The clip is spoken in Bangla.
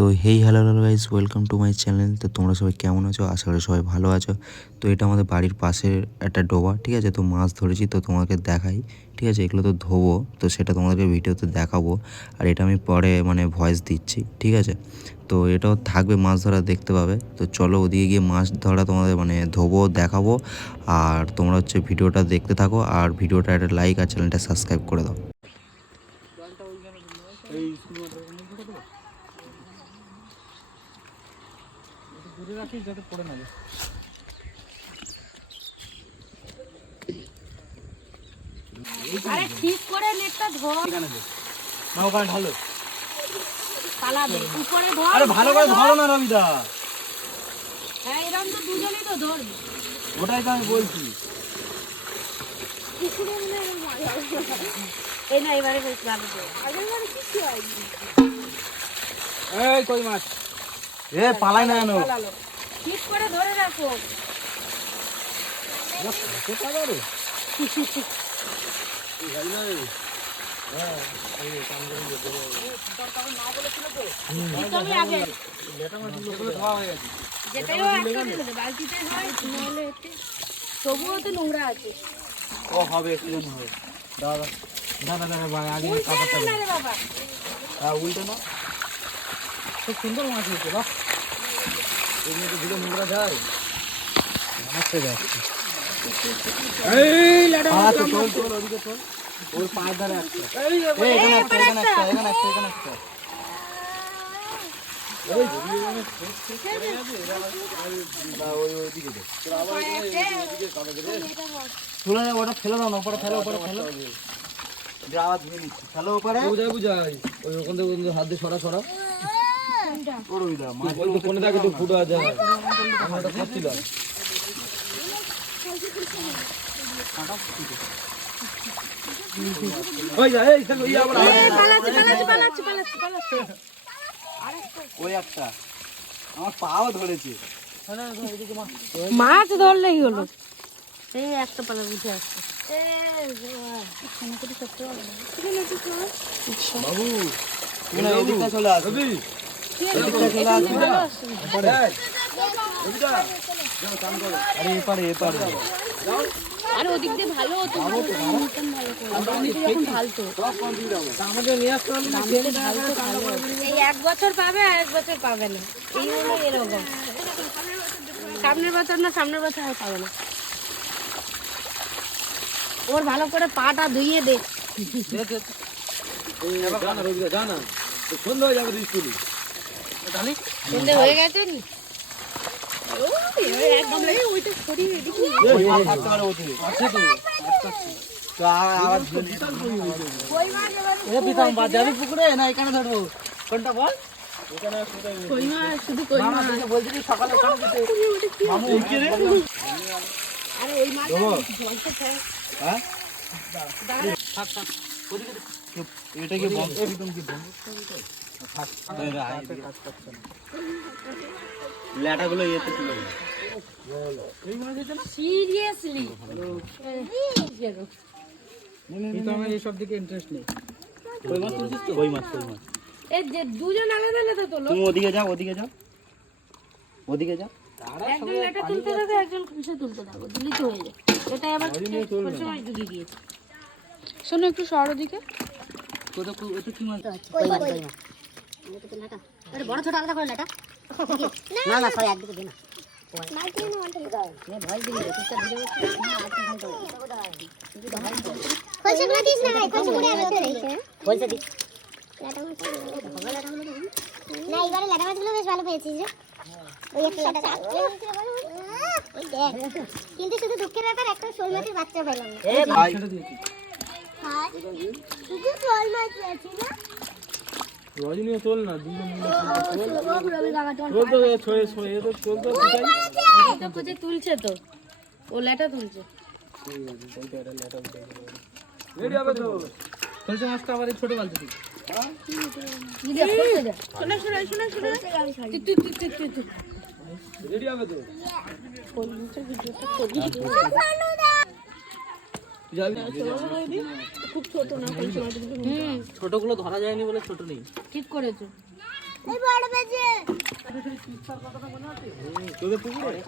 তো hey hello guys, welcome to my channel. তো তোমরা সবাই কেমন আছো? আশা করি সবাই ভালো আছো। তো এটা আমাদের বাড়ির পাশের একটা ডোবা, ঠিক আছে? তো মাছ ধরেছি, তো তোমাকে দেখাই, ঠিক আছে? এগুলো তো ধোবো, তো সেটা তোমাদেরকে ভিডিওতে দেখাবো। আর এটা আমি পরে ভয়েস দিচ্ছি, ঠিক আছে? তো এটাও থাকবে, মাছ ধরা দেখতে পাবে। তো চলো ওদিকে গিয়ে মাছ ধরা তোমাদের ধোবো, দেখাবো। আর তোমরা ভিডিওটা দেখতে থাকো, আর ভিডিওটা একটা লাইক আর চ্যানেলটা সাবস্ক্রাইব করে দাও। যাতে পড়ে না যায়। আরে ঠিক করে নেটটা ধর, এখানে দে না, ওখানে ঢালো। পালাবে উপরে ধর। আরে ভালো করে ধরো না রবিদা। হ্যাঁ, এরকম তো দুজনেই তো ধরবি। ওটাই তো আমি বলছি। পুকুরে মনে হয় মজা হবে। এই না, এবারে বেশ ভালো তো। আগের বারে কিছু হয়নি। এই কই মাছ? এ পালাই না জানো। পালালো। ঠিক করে ধরে রাখো। কত টাকা রে? তুমি আগে যেটাই হোক একটা দিয়ে দেবে, বালতিতে হয় নাহলে এতে। তবুও তো নোংরা আছে। ও হবে, একটু জন হবে। দাদা দাদা দাদা ভাই আগে উল্টে কাপড়টা না দে। রে বাবা। হ্যাঁ উল্টে না। খুব সুন্দর মাছ হয়েছে বাহ। এর মধ্যে দিলে নোংরা যায়। নমস্তে যাচ্ছে। এই লাডা মাছ চল চল ওদিকে চল। ওর পায়ের ধারে একটা। এই এখানে একটা, এখানে একটা, এখানে একটা, এখানে একটা। ওই যদি এখানে পড়ে যাবে না, ওই ওইদিকে দে। আবার এদিকে কাটা দে। তুলে দে, ওটা ফেলে দাও না, উপরে ফেলো, উপরে ফেলো। যাওয়া ধুয়ে নিচ্ছি, ফেলো উপরে। বুঝাই ওই ওখান থেকে হাত দিয়ে সরা সরা। ওর ওই দা মাছ ওই তো কোনে থাকে তো ফুটো আছে। আমরা খাচ্ছিলাম। ওই যা, এই দেখো, আবার পালাচ্ছে। ওই একটা আমার পাও ধরেছে। মাছ ধরলেই হলো। এই একটা পালা উঠে আসছে। বাবু তুমি না এদিকটা চলে আসো। এদিকটা চলে আসো। আরে এপারে এপারে। আরে ওদিক দিয়ে ভালো হতো, ভালো করে এখন ঢালতো। আমাকে নিয়ে আসতে হবে না। এই 1 বছর পাবে আর 1 বছর পাবে না, এই হলো এরকম। সামনের বছর আর পাবে না। ওর ভালো করে পাটা ধুইয়ে দে। জানা সন্ধ্যা হয়ে যাবে স্কুলে। সন্ধে হয়ে গেছে নি? একদম ওইটা সরিয়ে এদিকে যাবি পুকুরে না এখানে ধরবো? কোনটা বল? কই মাছ, শুধু কই মাছ। বলছি সকালে আরে ওই মাছ জলতে থাকে। হ্যাঁ এটা কি বন্ধ? একদম কি বন্ধ? ল্যাটাগুলো ইয়েতে তুলে সিরিয়াসলি আমার এইসব দিকে ইন্টারেস্ট নেই। কই মাছ তুলছিস তো? কই মাছ এই যে দুজন আলাদা আলাদা তোলো। তুমি ওদিকে যাও, ওদিকে যাও, ওদিকে যাও। একজন এটা তুলতে থাকো, একজন খুশি তুলতে থাকো, দিলেই তো হয়ে যায়। এটা আবার কত মাছ ঢুকে গিয়েছে। শোনো একটু সরো দিকে। কত কি মাছ? বড় ছোট আলাদা করে লেটা না না সরি একদিকে দে না খোলসাগুলো দিস না, খোলসা করে আলাদা রেখে খোলসা দিস না। এবারে লেটা মাছগুলো বেশ ভালো পেয়েছিস রে। ওই একটা লেটা ওই দেখ, কিন্তু শুধু দুঃখের ব্যাপার একটা শোল মাছের বাচ্চা পেলাম না। ভাই শুধু শোল মাছ পেয়েছি না। রজনী চল না, দুজন মিলে চল তো ছয়ে ছয়ে তো চল তো সেটাই। এটা খুঁজে তুলছে তো, ও লেটা তুলছে। রেডি হবে তো? খোলসা মাছটা আবার এই ছোট বালতি দিই। দিদি খুলতে দে। শোনা তুই রেডি হবে তো? খুব ছোট না, ছোটগুলো ধরা যায়নি বলে ছোট নেই। ঠিক করেছো। ওই বড় বেজে তোদের পুকুরে